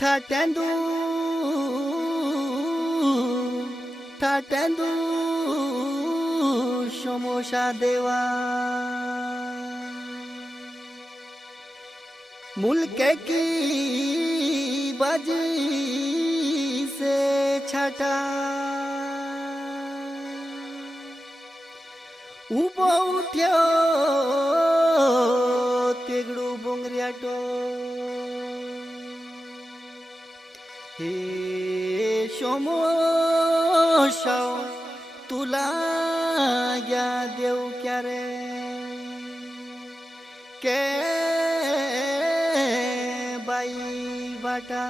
ठाट्यांदू ठाट्यांदू शमोशा देवा मुल्क की बाजी से छटा उबो उठ्यो तेगड़ू बोंगरियाटो हे शमोशा तुला या देव क्या रे के बाई बाटा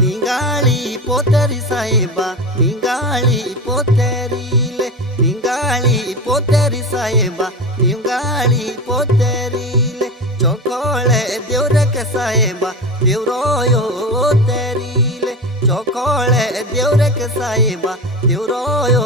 निंगाळी पोतरी साहेबा निंगाळी पोतरीले निंगाळी पोतरी साहेबा निंगाळी पोतरीले चोकोळे देवरक साहेबा देवरोयो तेरीले चोकोळे देवरक साहेबा देवरोयो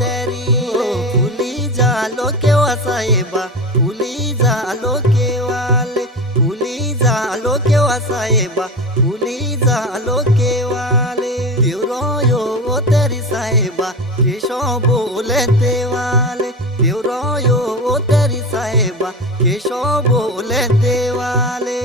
तेरीले फुली जालो केवा साहेबा फुली जालो केवाले फुली जालो केवा साहेबा फुली जालो केवाले देवरोयो तेरी साहेबा केशो बोले देवाले देवरोयो तेरी साहेबा केशो बोले देवाले।